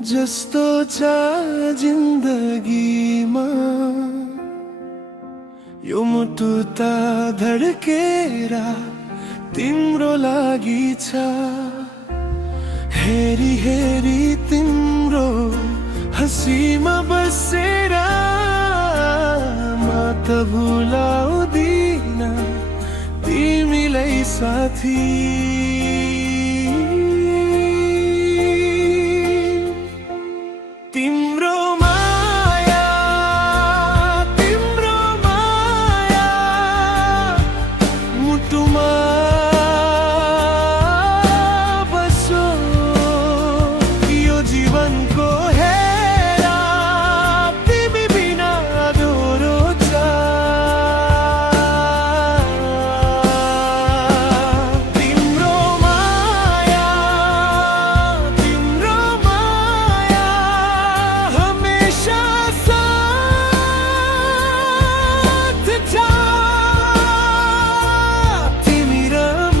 जस्तो छ जिन्दगीमा यो मुटु त धड्केर तिम्रो लागि छ। हेरी हेरी तिम्रो हँसीमा बसेर म त भुलाउँदिन तिमीलाई साथी। तिम्रो माया मुटुमा बसो यो जीवनको हेरा तिमी बिना अधुरो छ। तिम्रो माया हमेशा साथ छ। तिमी र म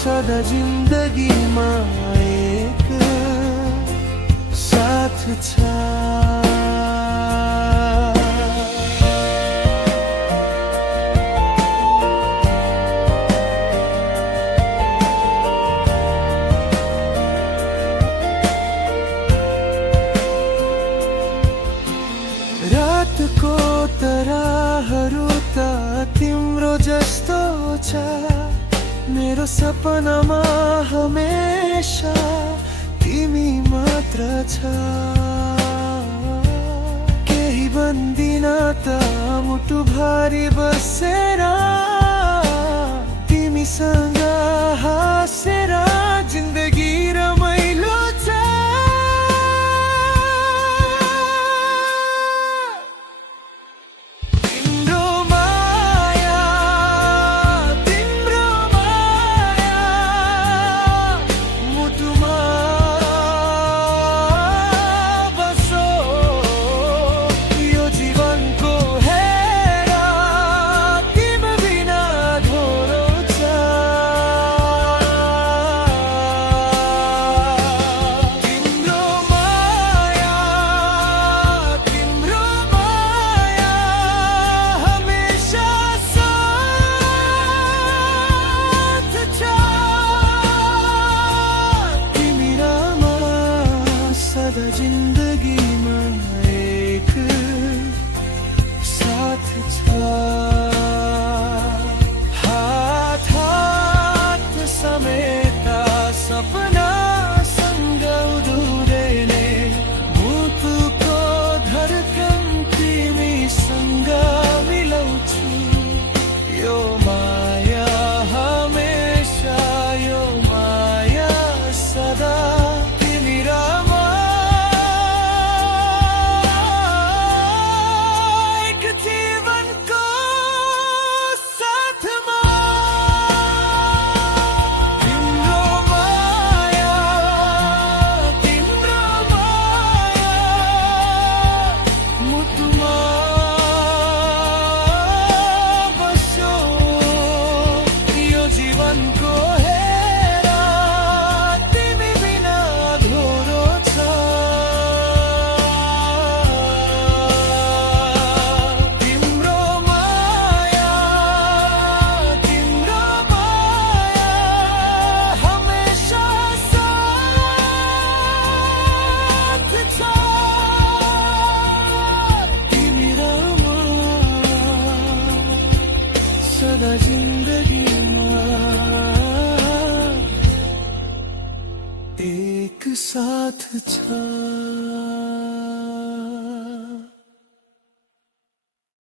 सदा जिन्दगीमा एक साथ छ। रातको ताराहरू त तिम्रो जस्तो छ। मेरो सपनामा हमेशा तिमी मात्र छ। केही भन्दिन त मुटु भारी बसेर तिमीसँग हाँसेर जिन्दगी रमाइलो छ। तिम्रो माया मुटुमा बसो यो जीवनको हेरा तिमी बिना अधुरो छ। तिम्रो माया हमेशा साथ छ। तिमी र म सदा जिन्दगीमा एक साथ छ। हात हात समेटा सपना सँग उडुँदैने मुटुको धड्कन तिमीसँग मिलाउँछु। यो माया हमेशा यो माया सदा तिमी र म एक जीवनको साथमा। तिम्रो माया मुटुमा बसो यो जीवनको हेरा तिमी बिना अधुरो छ। तिम्रो माया हमेशा साथ छ। तिमी र म सदा जिन्दगीमा एक साथ छ।